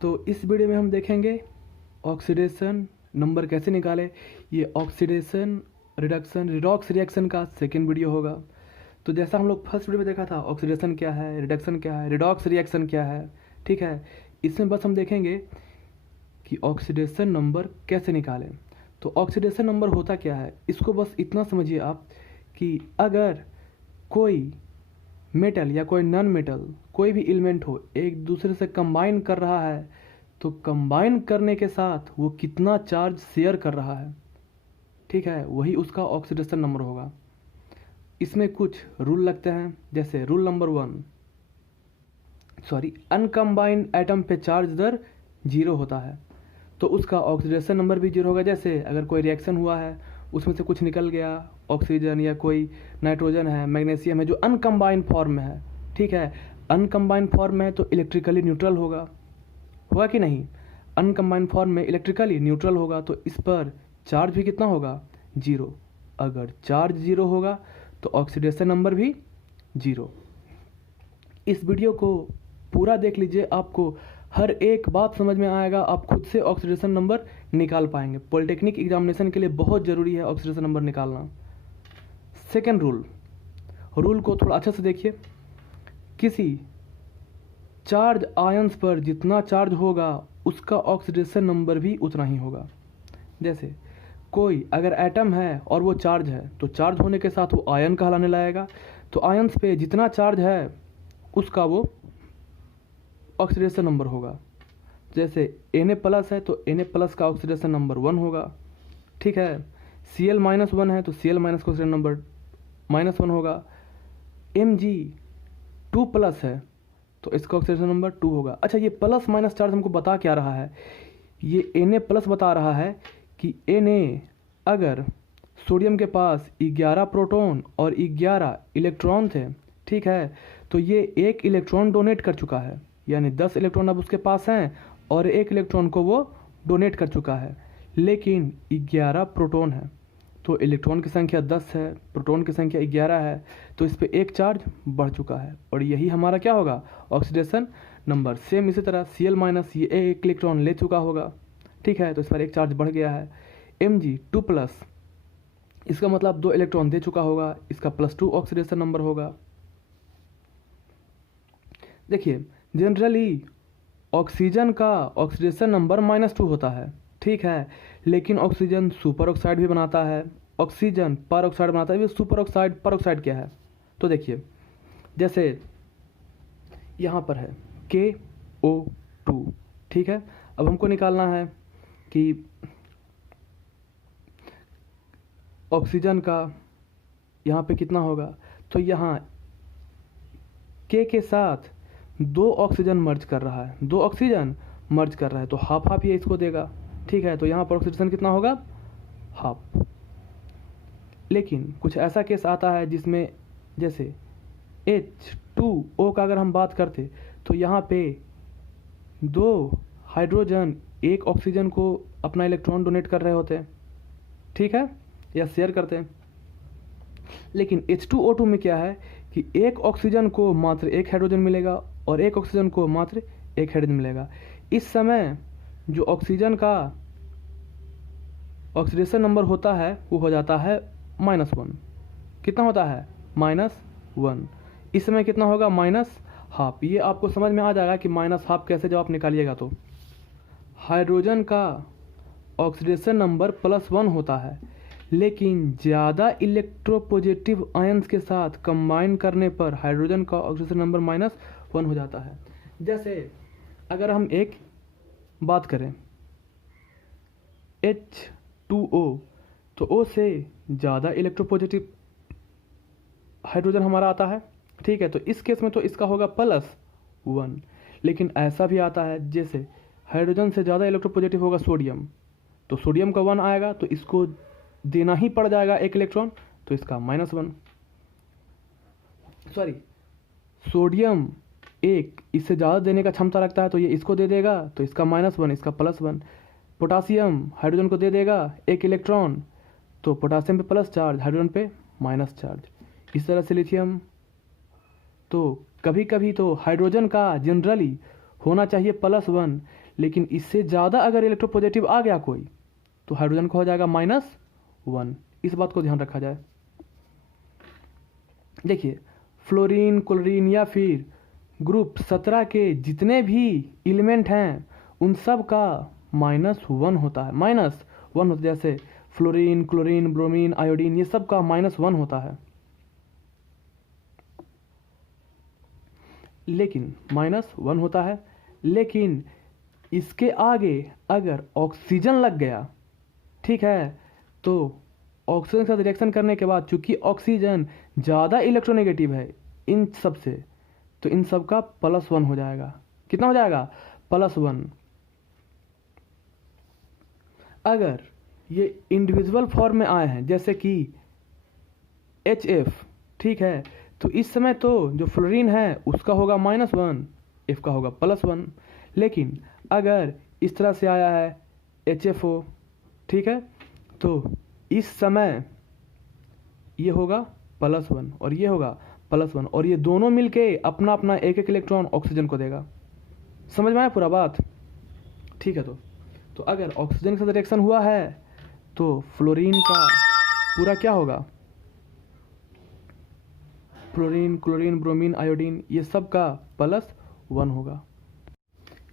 तो इस वीडियो में हम देखेंगे ऑक्सीडेशन नंबर कैसे निकालें। ये ऑक्सीडेशन रिडक्शन रिडॉक्स रिएक्शन का सेकेंड वीडियो होगा। तो जैसा हम लोग फर्स्ट वीडियो में देखा था, ऑक्सीडेशन क्या है, रिडक्शन क्या है, रिडॉक्स रिएक्शन क्या है, ठीक है। इसमें बस हम देखेंगे कि ऑक्सीडेशन नंबर कैसे निकालें। तो ऑक्सीडेशन नंबर होता क्या है, इसको बस इतना समझिए आप कि अगर कोई मेटल या कोई नॉन मेटल कोई भी एलिमेंट हो एक दूसरे से कंबाइन कर रहा है, तो कंबाइन करने के साथ वो कितना चार्ज शेयर कर रहा है, ठीक है, वही उसका ऑक्सीडेशन नंबर होगा। इसमें कुछ रूल लगते हैं, जैसे रूल नंबर 1, अनकम्बाइंड एटम पे चार्ज दर 0 होता है, तो उसका ऑक्सीडेशन नंबर भी 0 होगा। जैसे अगर कोई रिएक्शन हुआ है, उसमें से कुछ निकल गया, ऑक्सीजन या कोई नाइट्रोजन है, मैग्नीशियम है, जो अनकम्बाइंड फॉर्म में है, ठीक है, अनकम्बाइंड फॉर्म में है तो इलेक्ट्रिकली न्यूट्रल होगा कि नहीं। अनकम्बाइंड फॉर्म में इलेक्ट्रिकली न्यूट्रल होगा, तो इस पर चार्ज भी कितना होगा, 0। अगर चार्ज 0 होगा तो ऑक्सीडेशन नंबर भी 0। इस वीडियो को पूरा देख लीजिए, आपको हर एक बात समझ में आएगा, आप खुद से ऑक्सीडेशन नंबर निकाल पाएंगे। पॉलिटेक्निक एग्जामिनेशन के लिए बहुत ज़रूरी है ऑक्सीडेशन नंबर निकालना। सेकेंड रूल को थोड़ा अच्छे से देखिए। किसी चार्ज आयंस पर जितना चार्ज होगा उसका ऑक्सीडेशन नंबर भी उतना ही होगा। जैसे कोई अगर एटम है और वो चार्ज है, तो चार्ज होने के साथ वो आयन कहलाने लगेगा, तो आयंस पे जितना चार्ज है उसका वो ऑक्सीडेशन नंबर होगा। जैसे Na+ है तो Na+ का ऑक्सीडेशन नंबर 1 होगा, ठीक है। Cl-1 है तो Cl- का ऑक्सीडेशन नंबर -1 होगा। Mg2+ है तो इसका ऑक्सीडेशन नंबर 2 होगा। अच्छा, ये प्लस माइनस चार्ज हमको बता क्या रहा है, ये Na+ बता रहा है कि Na अगर सोडियम के पास 11 प्रोटॉन और 11 इलेक्ट्रॉन थे, ठीक है, तो ये 1 इलेक्ट्रॉन डोनेट कर चुका है, यानी 10 इलेक्ट्रॉन अब उसके पास हैं और 1 इलेक्ट्रॉन को वो डोनेट कर चुका है। लेकिन 11 प्रोटॉन है तो इलेक्ट्रॉन की संख्या 10 है, प्रोटॉन की संख्या 11 है, तो इस पर 1 चार्ज बढ़ चुका है और यही हमारा क्या होगा, ऑक्सीडेशन नंबर। सेम इसी तरह Cl- ये 1 इलेक्ट्रॉन ले चुका होगा, ठीक है, तो इस पर 1 चार्ज बढ़ गया है। Mg2+, इसका मतलब 2 इलेक्ट्रॉन दे चुका होगा, इसका +2 ऑक्सीडेशन नंबर होगा। देखिए, जनरली ऑक्सीजन का ऑक्सीडेशन नंबर -2 होता है, ठीक है, लेकिन ऑक्सीजन सुपर ऑक्साइड भी बनाता है, ऑक्सीजन पर ऑक्साइड बनाता है। सुपर ऑक्साइड पर ऑक्साइड क्या है, तो देखिए, जैसे यहाँ पर है KO2, ठीक है। अब हमको निकालना है कि ऑक्सीजन का यहाँ पे कितना होगा, तो यहाँ K के साथ 2 ऑक्सीजन मर्ज कर रहा है, 2 ऑक्सीजन मर्ज कर रहा है, तो हाफ हाफ ये इसको देगा, ठीक है, तो यहाँ पर ऑक्सीडेशन कितना होगा, हाफ। लेकिन कुछ ऐसा केस आता है जिसमें जैसे H2O का अगर हम बात करते, तो यहाँ पे 2 हाइड्रोजन 1 ऑक्सीजन को अपना इलेक्ट्रॉन डोनेट कर रहे होते हैं, ठीक है, या शेयर करते हैं। लेकिन H2O2 में क्या है कि 1 ऑक्सीजन को मात्र 1 हाइड्रोजन मिलेगा और 1 ऑक्सीजन को मात्र 1 हाइड्रोजन मिलेगा। इस समय जो ऑक्सीजन का ऑक्सीडेशन नंबर होता है वो हो जाता है -1। कितना होता है, -1। इस समय कितना होगा, -हाफ। ये आपको समझ में आ जाएगा कि -हाफ कैसे जब आप निकालिएगा। तो हाइड्रोजन का ऑक्सीडेशन नंबर +1 होता है, लेकिन ज़्यादा इलेक्ट्रोपॉजिटिव आयंस के साथ कंबाइन करने पर हाइड्रोजन का ऑक्सीडेशन नंबर -1 हो जाता है। जैसे अगर हम एक बात करें H2O, तो O से ज़्यादा इलेक्ट्रोपॉजिटिव हाइड्रोजन हमारा आता है, ठीक है, तो इस केस में तो इसका होगा +1। लेकिन ऐसा भी आता है जैसे हाइड्रोजन से ज़्यादा इलेक्ट्रोपॉजिटिव होगा सोडियम, तो सोडियम का 1 आएगा तो इसको देना ही पड़ जाएगा 1 इलेक्ट्रॉन, तो इसका -1। सोडियम 1 इससे ज़्यादा देने का क्षमता रखता है, तो ये इसको दे देगा, तो इसका -1, इसका +1। पोटासियम हाइड्रोजन को दे देगा 1 इलेक्ट्रॉन, तो पोटासियम पे प्लस चार्ज, हाइड्रोजन पे माइनस चार्ज। इस तरह से लिथियम, तो कभी कभी तो हाइड्रोजन का जनरली होना चाहिए +1, लेकिन इससे ज़्यादा अगर इलेक्ट्रोपॉजिटिव आ गया कोई तो हाइड्रोजन का हो जाएगा -1। इस बात को ध्यान रखा जाए। देखिए फ्लोरीन, क्लोरीन या फिर ग्रुप 17 के जितने भी एलिमेंट हैं उन सब का -1 होता है। -1 होता है, जैसे फ्लोरीन, क्लोरीन, ब्रोमीन, आयोडीन, ये सब का -1 होता है। लेकिन -1 होता है, लेकिन इसके आगे अगर ऑक्सीजन लग गया, ठीक है, तो ऑक्सीजन के साथ रिएक्शन करने के बाद चूंकि ऑक्सीजन ज़्यादा इलेक्ट्रोनेगेटिव है इन सब से, तो इन सब का +1 हो जाएगा। कितना हो जाएगा? +1। अगर ये इंडिविजुअल फॉर्म में आए हैं जैसे कि HF, ठीक है, तो इस समय तो जो फ्लोरीन है उसका होगा -1, F का होगा +1। लेकिन अगर इस तरह से आया है HFO, ठीक है, तो इस समय ये होगा +1 और ये होगा +1, और ये दोनों मिलके अपना अपना एक एक इलेक्ट्रॉन ऑक्सीजन को देगा। समझ में आया पूरा बात? ठीक है, तो अगर ऑक्सीजन के साथ रिएक्शन हुआ है तो फ्लोरीन का पूरा क्या होगा? फ्लोरीन, क्लोरीन, ब्रोमीन, आयोडीन, ये सब का +1 होगा।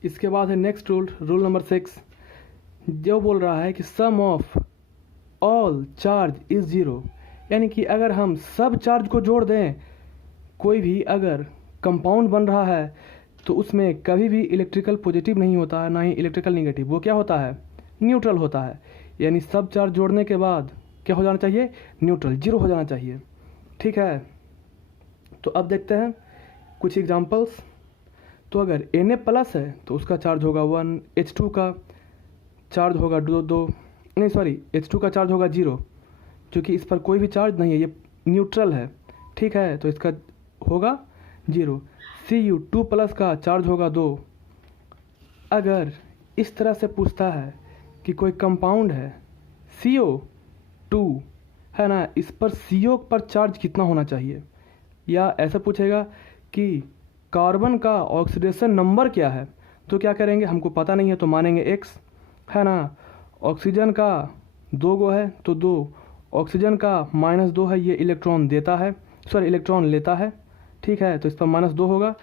इसके बाद है नेक्स्ट रूल नंबर 6, जो बोल रहा है कि सम ऑफ ऑल चार्ज इज 0, यानी कि अगर हम सब चार्ज को जोड़ दें, कोई भी अगर कंपाउंड बन रहा है तो उसमें कभी भी इलेक्ट्रिकल पॉजिटिव नहीं होता है, ना ही इलेक्ट्रिकल नेगेटिव। वो क्या होता है? न्यूट्रल होता है। यानी सब चार्ज जोड़ने के बाद क्या हो जाना चाहिए? न्यूट्रल, 0 हो जाना चाहिए। ठीक है, तो अब देखते हैं कुछ एग्जांपल्स। तो अगर Na+ है तो उसका चार्ज होगा 1, H2 का चार्ज होगा 2, नहीं सॉरी, H2 का चार्ज होगा 0, क्योंकि इस पर कोई भी चार्ज नहीं है, ये न्यूट्रल है। ठीक है, तो इसका होगा 0। Cu2+ का चार्ज होगा 2। अगर इस तरह से पूछता है कि कोई कंपाउंड है CO2, है ना, इस पर CO पर चार्ज कितना होना चाहिए, या ऐसा पूछेगा कि कार्बन का ऑक्सीडेशन नंबर क्या है, तो क्या करेंगे? हमको पता नहीं है तो मानेंगे x, है ना। ऑक्सीजन का 2 गो है तो 2, ऑक्सीजन का -2 है, ये इलेक्ट्रॉन देता है, सॉरी इलेक्ट्रॉन लेता है। ठीक है, तो इस पर -2 होगा,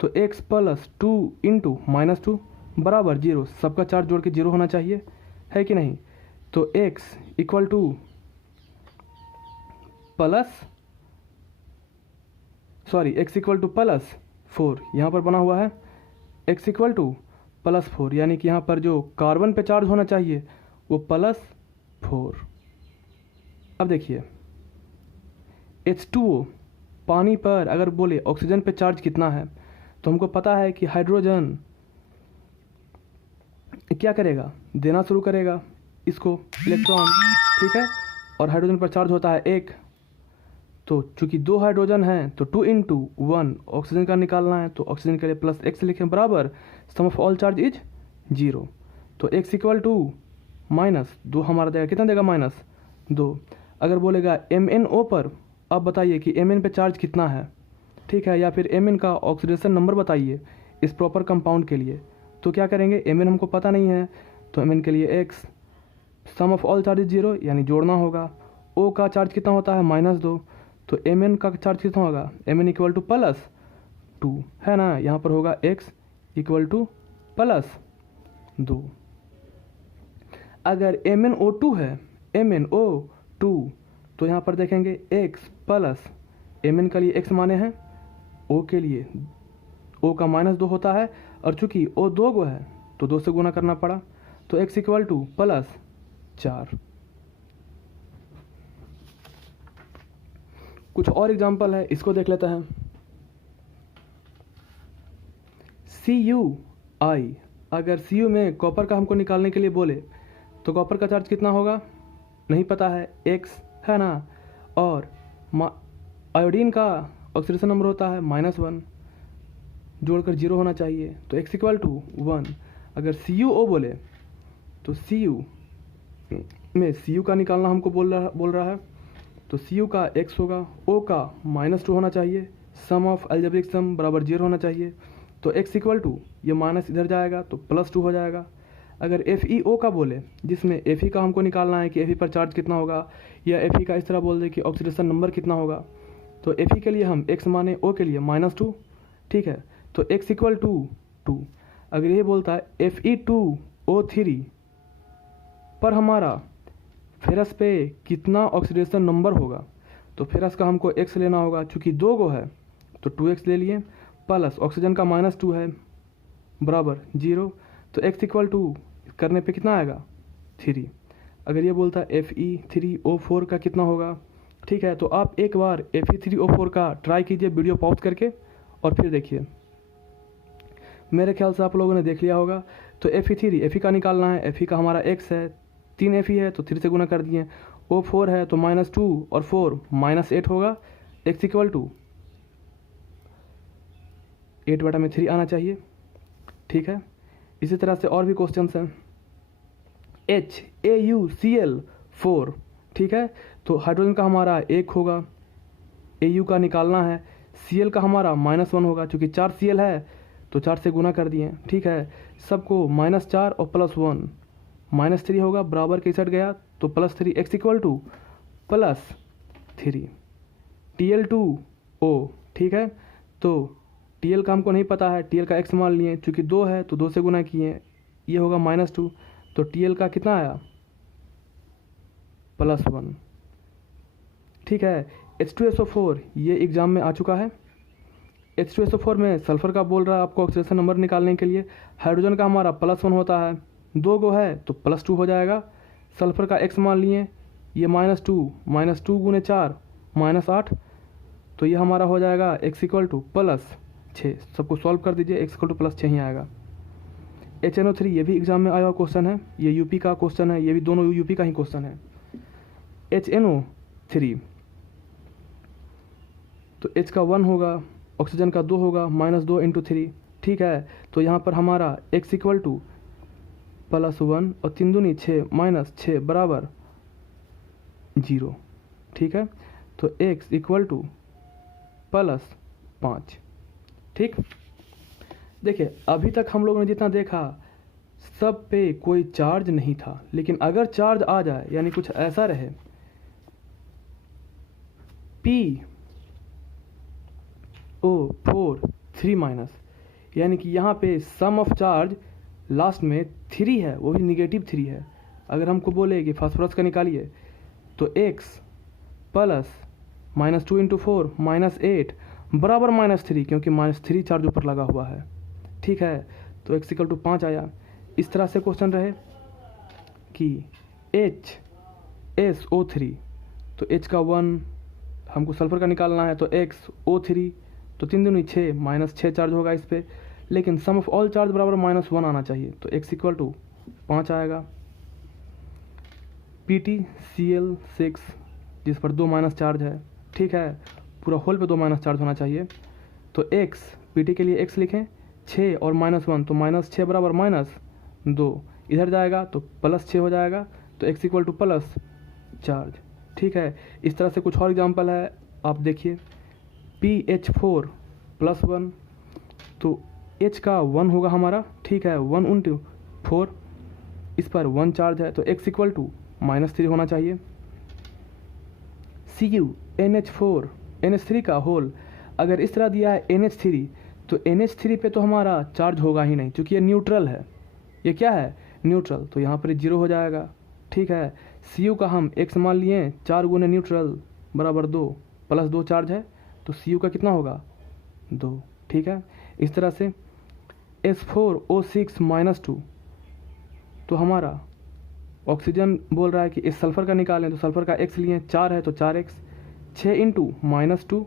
तो x + 2 × -2 बराबर 0। सबका चार्ज जोड़ के 0 होना चाहिए, है कि नहीं? तो x = +4, यहाँ पर बना हुआ है x = +4, यानी कि यहाँ पर जो कार्बन पे चार्ज होना चाहिए वो +4। अब देखिए H2O, पानी पर अगर बोले ऑक्सीजन पे चार्ज कितना है, तो हमको पता है कि हाइड्रोजन क्या करेगा? देना शुरू करेगा इसको इलेक्ट्रॉन, ठीक है, और हाइड्रोजन पर चार्ज होता है 1, तो चूंकि 2 हाइड्रोजन हैं तो 2 × 1 ऑक्सीजन का निकालना है, तो ऑक्सीजन के लिए +x लिखें बराबर सम ऑफ ऑल चार्ज इज 0। तो x = -2 हमारा देगा, कितना देगा? -2। अगर बोलेगा MnO पर, अब बताइए कि Mn पे चार्ज कितना है, ठीक है, या फिर Mn का ऑक्सीडेशन नंबर बताइए इस प्रॉपर कंपाउंड के लिए, तो क्या करेंगे? Mn हमको पता नहीं है, तो Mn के लिए x, sum of all charge 0, यानी जोड़ना होगा। O का चार्ज कितना होता है? -2, तो Mn का चार्ज कितना होगा? Mn = +2, है ना, यहाँ पर होगा x = +2। अगर MnO2 है, MnO2, तो यहाँ पर देखेंगे x + Mn के लिए x माने हैं, O के लिए O का -2 होता है, और चूंकि O 2 गो है तो 2 से गुना करना पड़ा, तो x = +4। कुछ और एग्जांपल है, इसको देख लेते हैं। CuI, अगर Cu में कॉपर का हमको निकालने के लिए बोले तो कॉपर का चार्ज कितना होगा? नहीं पता है, x, है ना, और आयोडीन का ऑक्सीडेशन नंबर होता है -1, जोड़कर 0 होना चाहिए, तो x = 1। अगर CuO बोले तो Cu में Cu का निकालना हमको बोल रहा है, तो Cu का x होगा, O का -2 होना चाहिए, सम ऑफ अलजेब्रिक सम बराबर 0 होना चाहिए, तो x इक्वल टू ये माइनस इधर जाएगा तो +2 हो जाएगा। अगर FeO का बोले, जिसमें Fe का हमको निकालना है कि Fe पर चार्ज कितना होगा, या Fe का इस तरह बोल दे कि ऑक्सीडेशन नंबर कितना होगा, तो Fe के लिए हम x माने, O के लिए -2, ठीक है। तो x इक्वल टू 2। अगर ये बोलता है Fe2O3 पर हमारा फेरस पे कितना ऑक्सीडेशन नंबर होगा, तो फेरस का हमको x लेना होगा, चूँकि 2 गो है तो 2x ले लिए, प्लस ऑक्सीजन का -2 है बराबर 0, तो x इक्वल टू करने पे कितना आएगा 3। अगर ये बोलता है Fe3O4 का कितना होगा, ठीक है, तो आप एक बार Fe3O4 का ट्राई कीजिए वीडियो पॉज करके और फिर देखिए। मेरे ख्याल से आप लोगों ने देख लिया होगा। तो Fe का निकालना है, Fe का हमारा x है, 3 Fe है तो 3 से गुना कर दिए, O4 है तो -2 और 4 -8 होगा, x इक्वल टू 8/3 आना चाहिए, ठीक है। इसी तरह से और भी क्वेश्चन हैं। HAuCl4, ठीक है, तो हाइड्रोजन का हमारा 1 होगा, Au का निकालना है, Cl का हमारा -1 होगा, चूँकि 4 Cl है तो 4 से गुना कर दिए, ठीक है। सबको -4 और +1 -3 होगा, बराबर के इस साइड गया तो +3, x इक्वल टू +3 Tl2O, ठीक है। तो Tl का हमको नहीं पता है, Tl का x मान लिए, चूँकि 2 है तो 2 से गुना किए, ये होगा -2, तो Tl का कितना आया +1, ठीक है। H2SO4 ये एग्जाम में आ चुका है। H2SO4 में सल्फर का बोल रहा है आपको ऑक्सीडेशन नंबर निकालने के लिए। हाइड्रोजन का हमारा +1 होता है, 2 गो है तो +2 हो जाएगा। सल्फर का x मान लिए, ये -2 -2 गुने 4 -8, तो ये हमारा हो जाएगा x इक्वल टू +6। सबको सॉल्व कर दीजिए, x इक्वल टू +6 ही आएगा। HNO3 ये भी एग्जाम में आया हुआ क्वेश्चन है, ये यूपी का क्वेश्चन है, ये भी दोनों यूपी का ही क्वेश्चन है। HNO3 तो H का 1 होगा, ऑक्सीजन का 2 होगा, -2 × 3, ठीक है। तो यहाँ पर हमारा x इक्वल टू +1 और 3 दूनी 6 -6 बराबर 0, ठीक है। तो x इक्वल टू +5, ठीक। देखिए अभी तक हम लोगों ने जितना देखा सब पे कोई चार्ज नहीं था, लेकिन अगर चार्ज आ जाए, यानी कुछ ऐसा रहे PO4 3-, यानी कि यहाँ पे सम ऑफ चार्ज लास्ट में 3 है, वो भी -3 है। अगर हमको बोले कि फास्फोरस का निकालिए, तो x प्लस -2 × 4 -8 बराबर -3, क्योंकि -3 चार्ज ऊपर लगा हुआ है, ठीक है। तो x इक्वल टू 5 आया। इस तरह से क्वेश्चन रहे कि HSO3, तो H का 1 हमको सल्फर का निकालना है, तो XO3 तो 3 दूनी 6 -6 चार्ज होगा इस पर, लेकिन सम ऑफ ऑल चार्ज बराबर -1 आना चाहिए, तो x इक्वल टू 5 आएगा। PtCl6 जिस पर 2 माइनस चार्ज है, ठीक है, पूरा होल पे 2 माइनस चार्ज होना चाहिए, तो x Pt के लिए x लिखें, 6 और -1 तो -6 बराबर -2, इधर जाएगा तो +6 हो जाएगा, तो x इक्वल टू +4, ठीक है। इस तरह से कुछ और एग्जाम्पल है, आप देखिए। PH4 +1, तो H का 1 होगा हमारा, ठीक है, 1 × 4, इस पर 1 चार्ज है, तो x इक्वल टू -3 होना चाहिए। Cu NH4 NH3 का होल, अगर इस तरह दिया है NH3, तो NH3 पे तो हमारा चार्ज होगा ही नहीं, क्योंकि ये न्यूट्रल है। ये क्या है? न्यूट्रल, तो यहाँ पर 0 हो जाएगा, ठीक है। Cu का हम x मान लिए, 4 गुने न्यूट्रल बराबर 2, +2 चार्ज है, तो Cu का कितना होगा 2, ठीक है। इस तरह से S4O6 -2, तो हमारा ऑक्सीजन बोल रहा है कि इस सल्फर का निकालें, तो सल्फर का x लिए, 4 है तो 4x, 6 × -2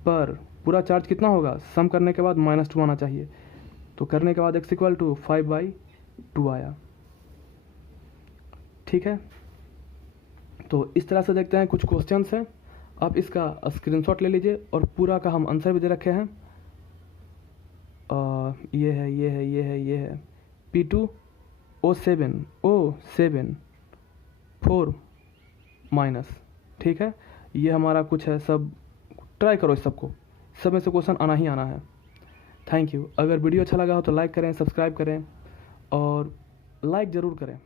पर पूरा चार्ज कितना होगा, सम करने के बाद -2 आना चाहिए, तो करने के बाद x इक्वल टू 5/2 आया, ठीक है। तो इस तरह से देखते हैं, कुछ क्वेश्चंस हैं, आप इसका स्क्रीनशॉट ले लीजिए, और पूरा का हम आंसर भी दे रखे हैं। ये है, ये है, ये है, ये है P2O7 4-, ठीक है। ये हमारा कुछ है, सब ट्राई करो, इस सबको, सब में से क्वेश्चन आना ही आना है। Thank you. अगर वीडियो अच्छा लगा हो तो लाइक करें, सब्सक्राइब करें और लाइक ज़रूर करें।